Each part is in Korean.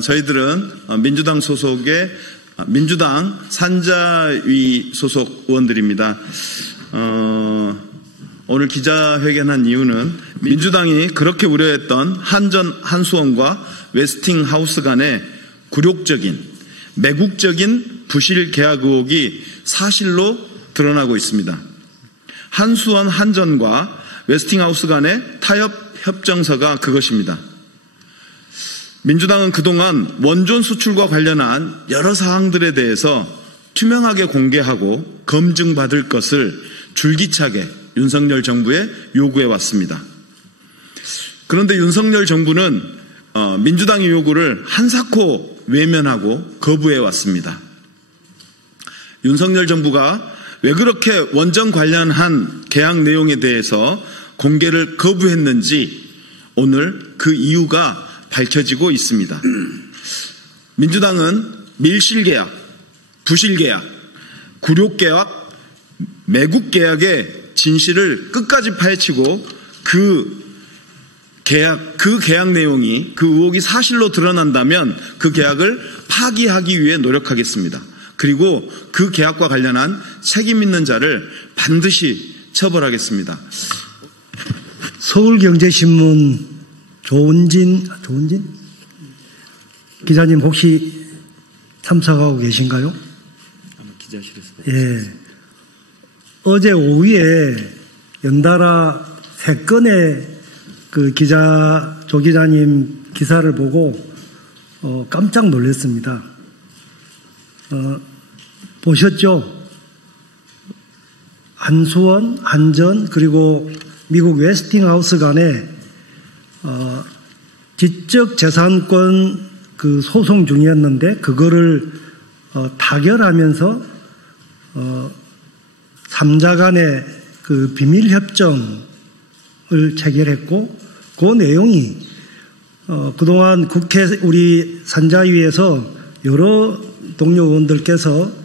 저희들은 민주당 소속의 민주당 산자위 소속 의원들입니다. 오늘 기자회견한 이유는 민주당이 그렇게 우려했던 한수원과 웨스팅하우스 간의 굴욕적인 매국적인 부실 계약 의혹이 사실로 드러나고 있습니다. 한수원 한전과 웨스팅하우스 간의 타협 협정서가 그것입니다. 민주당은 그동안 원전 수출과 관련한 여러 사항들에 대해서 투명하게 공개하고 검증받을 것을 줄기차게 윤석열 정부에 요구해 왔습니다. 그런데 윤석열 정부는 민주당의 요구를 한사코 외면하고 거부해 왔습니다. 윤석열 정부가 왜 그렇게 원전 관련한 계약 내용에 대해서 공개를 거부했는지 오늘 그 이유가 밝혀지고 있습니다. 민주당은 밀실계약, 부실계약, 굴욕계약, 매국계약의 진실을 끝까지 파헤치고 그 계약 내용이 그 의혹이 사실로 드러난다면 그 계약을 파기하기 위해 노력하겠습니다. 그리고 그 계약과 관련한 책임 있는 자를 반드시 처벌하겠습니다. 서울경제신문 조은진 기자님 혹시 참석하고 계신가요? 기자실에서. 예. 어제 오후에 연달아 3건의 조 기자님 기사를 보고 깜짝 놀랐습니다. 보셨죠? 한수원, 한전, 그리고 미국 웨스팅하우스 간에 지적재산권 소송 중이었는데 그거를 타결하면서 3자 간의 비밀협정을 체결했고 그 내용이 그동안 국회 우리 산자위에서 여러 동료 의원들께서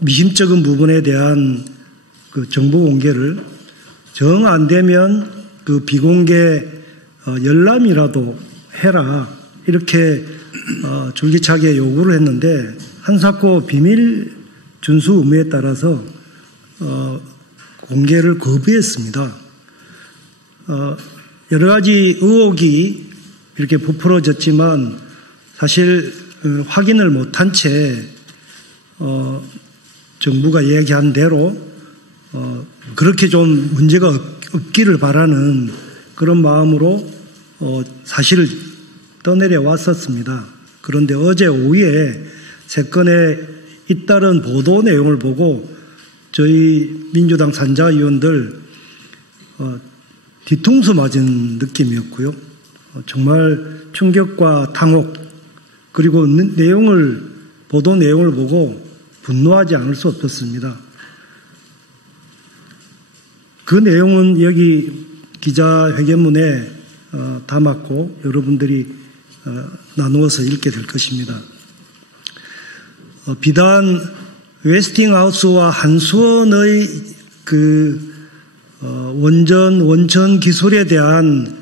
미심쩍은 부분에 대한 정보 공개를 정 안 되면 비공개 열람이라도 해라 이렇게 줄기차게 요구를 했는데 한사코 비밀 준수 의무에 따라서 공개를 거부했습니다. 여러 가지 의혹이 이렇게 부풀어졌지만 사실 확인을 못한 채 정부가 얘기한 대로 그렇게 좀 문제가 없기를 바라는 그런 마음으로 사실을 떠내려 왔었습니다. 그런데 어제 오후에 3건의 잇따른 보도 내용을 보고 저희 민주당 산자위원들 뒤통수 맞은 느낌이었고요. 정말 충격과 당혹 그리고 보도 내용을 보고 분노하지 않을 수 없었습니다. 그 내용은 여기 기자회견문에 담았고 여러분들이 나누어서 읽게 될 것입니다. 비단 웨스팅하우스와 한수원의 원전 기술에 대한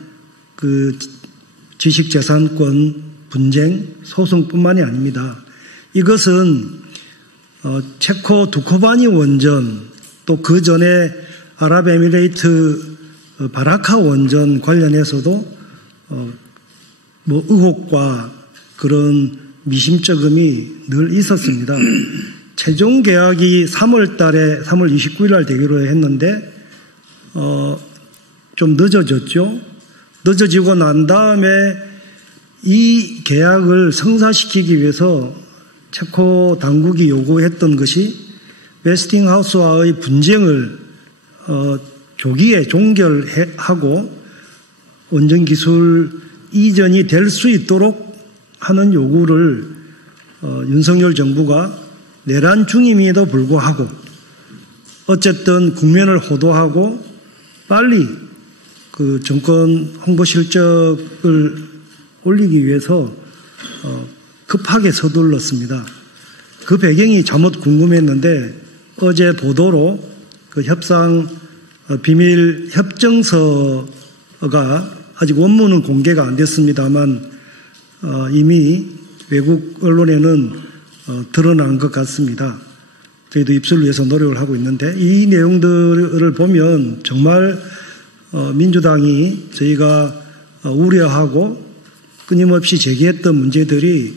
지식재산권 분쟁 소송뿐만이 아닙니다. 이것은 체코 두코바니 원전 또 그 전에 아랍에미레이트 바라카 원전 관련해서도 의혹과 그런 미심쩍음이 늘 있었습니다. 최종 계약이 3월 29일 날 되기로 했는데 좀 늦어졌죠. 늦어지고 난 다음에 이 계약을 성사시키기 위해서 체코 당국이 요구했던 것이 웨스팅하우스와의 분쟁을 조기에 종결하고 원전 기술 이전이 될 수 있도록 하는 요구를 윤석열 정부가 내란 중임에도 불구하고 어쨌든 국면을 호도하고 빨리 정권 홍보 실적을 올리기 위해서 급하게 서둘렀습니다. 그 배경이 잘못 궁금했는데 어제 보도로 협상 비밀 협정서가 아직 원문은 공개가 안 됐습니다만 이미 외국 언론에는 드러난 것 같습니다. 저희도 입수를 위해서 노력을 하고 있는데 이 내용들을 보면 정말 민주당이 저희가 우려하고 끊임없이 제기했던 문제들이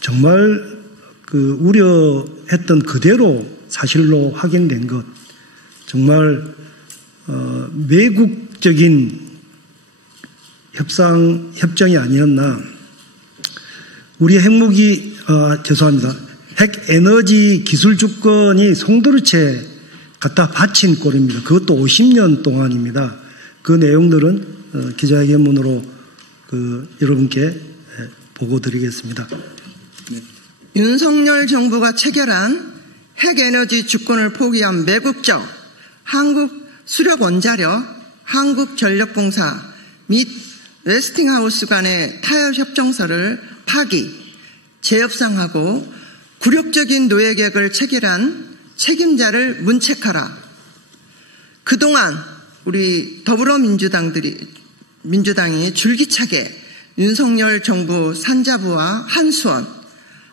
정말 그 우려했던 그대로 사실로 확인된 것, 정말 매국적인 협정이 아니었나. 우리 핵무기 죄송합니다. 핵에너지 기술 주권이 송도르채 갖다 바친 꼴입니다. 그것도 50년 동안입니다. 그 내용들은 기자회견문으로 여러분께 보고드리겠습니다. 네. 윤석열 정부가 체결한 핵에너지 주권을 포기한 매국적 한국수력원자력, 한국전력공사 및 웨스팅하우스 간의 타협협정서를 파기, 재협상하고 굴욕적인 노예계획을 체결한 책임자를 문책하라. 그동안 우리 민주당이 줄기차게 윤석열 정부 산자부와 한수원,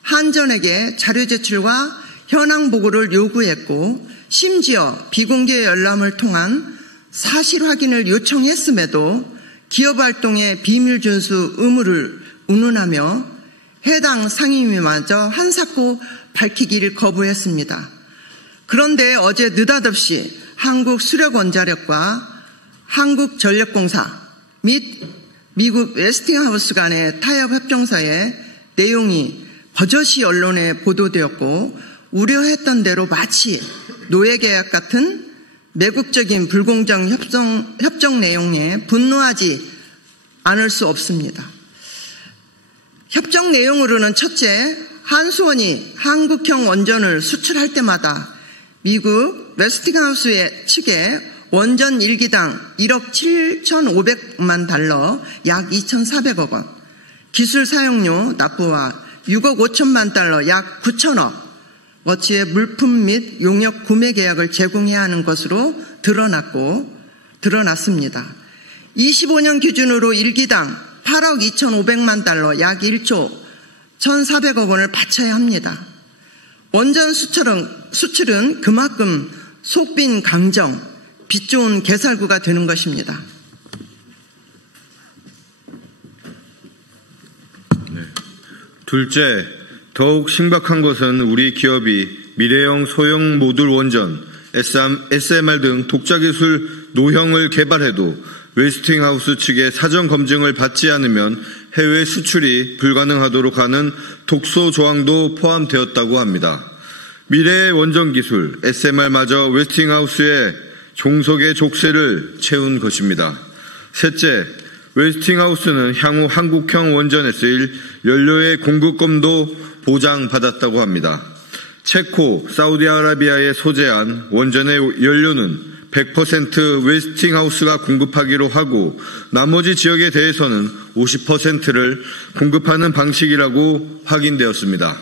한전에게 자료 제출과 현황 보고를 요구했고 심지어 비공개 열람을 통한 사실 확인을 요청했음에도 기업활동의 비밀 준수 의무를 운운하며 해당 상임위마저 한사코 밝히기를 거부했습니다. 그런데 어제 느닷없이 한국수력원자력과 한국전력공사 및 미국 웨스팅하우스 간의 타협협정서의 내용이 버젓이 언론에 보도되었고 우려했던 대로 마치 노예계약 같은 매국적인 불공정 협정 내용에 분노하지 않을 수 없습니다. 협정 내용으로는 첫째, 한수원이 한국형 원전을 수출할 때마다 미국 웨스팅하우스 측에 원전 1기당 1억 7,500만 달러, 약 2,400억 원, 기술 사용료 납부와 6억 5천만 달러, 약 9천억 어치의 물품 및 용역 구매 계약을 제공해야 하는 것으로 드러났습니다. 25년 기준으로 1기당 8억 2,500만 달러, 약 1조 1,400억 원을 바쳐야 합니다. 원전 수출은 그만큼 속빈 강정, 빚 좋은 개살구가 되는 것입니다. 네. 둘째, 더욱 심각한 것은 우리 기업이 미래형 소형 모듈 원전, SMR 등 독자기술 노형을 개발해도 웨스팅하우스 측의 사전 검증을 받지 않으면 해외 수출이 불가능하도록 하는 독소 조항도 포함되었다고 합니다. 미래의 원전 기술 SMR마저 웨스팅하우스의 종속의 족쇄를 채운 것입니다. 셋째, 웨스팅하우스는 향후 한국형 원전에 쓰일 연료의 공급권도 보장받았다고 합니다. 체코, 사우디아라비아에 소재한 원전의 연료는 100% 웨스팅하우스가 공급하기로 하고 나머지 지역에 대해서는 50%를 공급하는 방식이라고 확인되었습니다.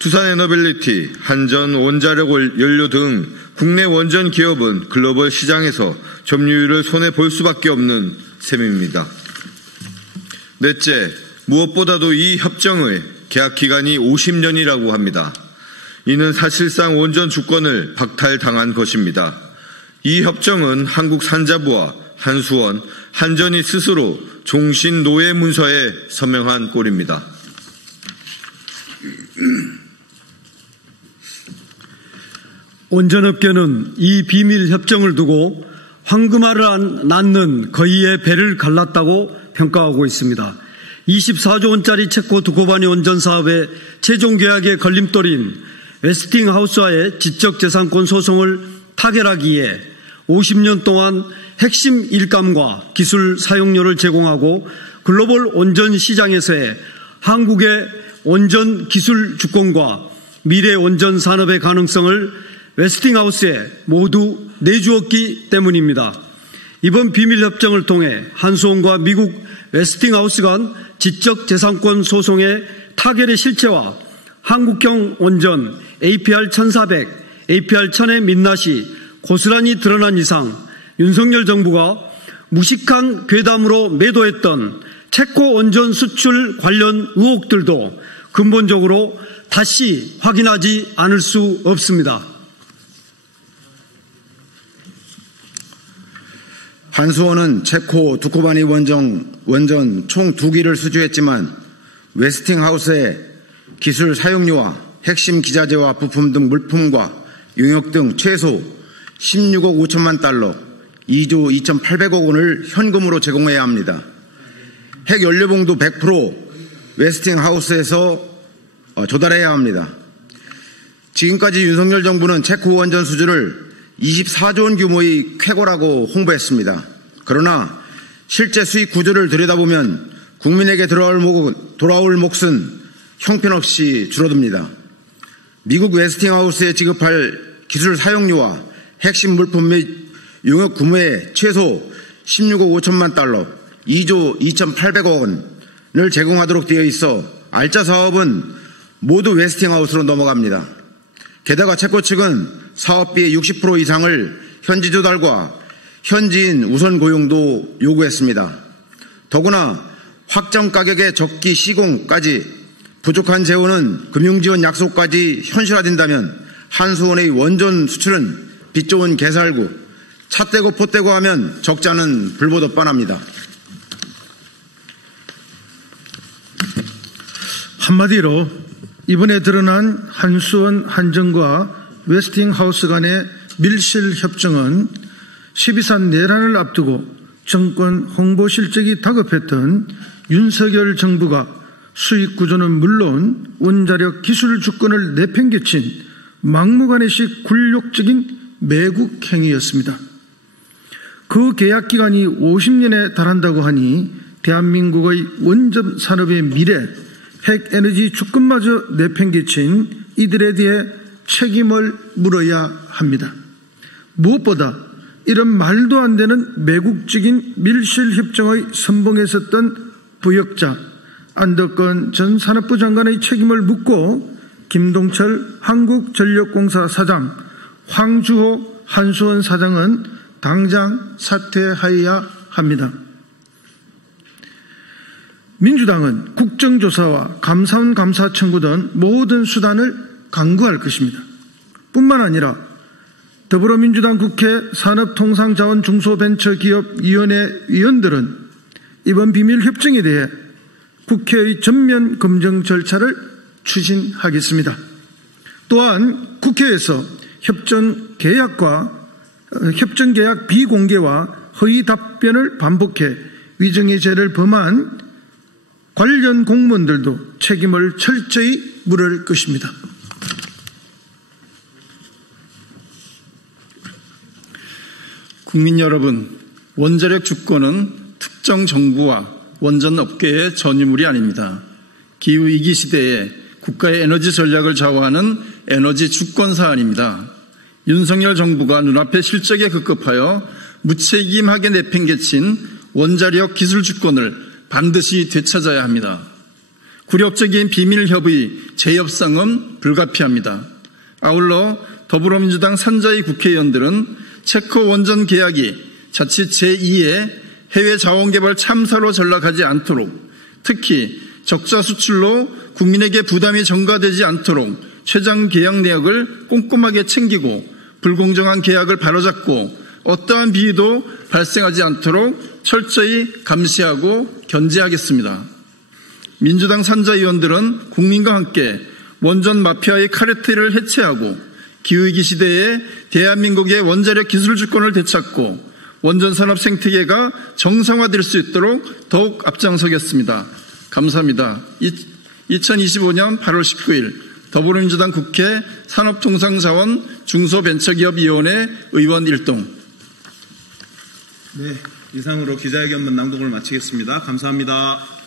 투산에너빌리티, 한전, 원자력 연료 등 국내 원전 기업은 글로벌 시장에서 점유율을 손해볼 수밖에 없는 셈입니다. 넷째, 무엇보다도 이 협정의 계약 기간이 50년이라고 합니다. 이는 사실상 원전 주권을 박탈당한 것입니다. 이 협정은 한국 산자부와 한수원, 한전이 스스로 종신 노예 문서에 서명한 꼴입니다. 원전업계는 이 비밀 협정을 두고 황금알을 낳는 거위의 배를 갈랐다고 평가하고 있습니다. 24조 원짜리 체코 두코바니 원전 사업의 최종 계약의 걸림돌인 웨스팅하우스와의 지적재산권 소송을 타결하기에 50년 동안 핵심 일감과 기술 사용료를 제공하고 글로벌 원전 시장에서의 한국의 원전 기술 주권과 미래 원전 산업의 가능성을 웨스팅하우스에 모두 내주었기 때문입니다. 이번 비밀협정을 통해 한수원과 미국 웨스팅하우스 간 지적재산권 소송의 타결의 실체와 한국형 원전 APR-1400, APR-1000의 민낯이 고스란히 드러난 이상 윤석열 정부가 무식한 괴담으로 매도했던 체코 원전 수출 관련 의혹들도 근본적으로 다시 확인하지 않을 수 없습니다. 한수원은 체코 두코바니 원전 총 2기를 수주했지만 웨스팅하우스의 기술 사용료와 핵심 기자재와 부품 등 물품과 용역 등 최소 16억 5천만 달러, 2조 2,800억 원을 현금으로 제공해야 합니다. 핵연료봉도 100% 웨스팅하우스에서 조달해야 합니다. 지금까지 윤석열 정부는 체코 원전 수주를 24조 원 규모의 쾌거라고 홍보했습니다. 그러나 실제 수익 구조를 들여다보면 국민에게 돌아올 몫은 형편없이 줄어듭니다. 미국 웨스팅하우스에 지급할 기술 사용료와 핵심 물품 및 용역 규모의 최소 16억 5천만 달러, 2조 2,800억 원을 제공하도록 되어 있어 알짜 사업은 모두 웨스팅하우스로 넘어갑니다. 게다가 체코 측은 사업비의 60% 이상을 현지 조달과 현지인 우선 고용도 요구했습니다. 더구나 확정 가격의 적기 시공까지 부족한 재원은 금융지원 약속까지 현실화된다면 한수원의 원전 수출은 빚 좋은 개살구, 차 떼고 포 떼고 하면 적자는 불보듯 뻔합니다. 한마디로 이번에 드러난 한수원 한전과 웨스팅하우스 간의 밀실 협정은 12.3 내란을 앞두고 정권 홍보 실적이 다급했던 윤석열 정부가 수익 구조는 물론 원자력 기술 주권을 내팽개친 막무가내식 굴욕적인 매국 행위였습니다. 그 계약 기간이 50년에 달한다고 하니 대한민국의 원전 산업의 미래, 핵에너지 주권마저 내팽개친 이들에 대해 책임을 물어야 합니다. 무엇보다 이런 말도 안 되는 매국적인 밀실협정의 선봉에 섰던 부역자 안덕건 전 산업부 장관의 책임을 묻고 김동철 한국전력공사 사장, 황주호 한수원 사장은 당장 사퇴하여야 합니다. 민주당은 국정조사와 감사원 감사 청구 등 모든 수단을 강구할 것입니다. 뿐만 아니라 더불어민주당 국회 산업통상자원중소벤처기업위원회 위원들은 이번 비밀협정에 대해 국회의 전면 검증 절차를 추진하겠습니다. 또한 국회에서 협정계약 비공개와 허위 답변을 반복해 위정의 죄를 범한 관련 공무원들도 책임을 철저히 물을 것입니다. 국민 여러분, 원자력 주권은 특정 정부와 원전 업계의 전유물이 아닙니다. 기후위기 시대에 국가의 에너지 전략을 좌우하는 에너지 주권 사안입니다. 윤석열 정부가 눈앞에 실적에 급급하여 무책임하게 내팽개친 원자력 기술 주권을 반드시 되찾아야 합니다. 굴욕적인 비밀협의 재협상은 불가피합니다. 아울러 더불어민주당 산자위 국회의원들은 체코 원전 계약이 자칫 제2의 해외 자원개발 참사로 전락하지 않도록, 특히 적자 수출로 국민에게 부담이 전가되지 않도록 최장 계약 내역을 꼼꼼하게 챙기고 불공정한 계약을 바로잡고 어떠한 비위도 발생하지 않도록 철저히 감시하고 견제하겠습니다. 민주당 산자위원들은 국민과 함께 원전 마피아의 카르텔을 해체하고 기후위기 시대에 대한민국의 원자력 기술 주권을 되찾고 원전 산업 생태계가 정상화될 수 있도록 더욱 앞장서겠습니다. 감사합니다. 2025년 8월 19일 더불어민주당 국회 산업통상자원 중소벤처기업위원회 의원 1동. 네, 이상으로 기자회견문 낭독을 마치겠습니다. 감사합니다.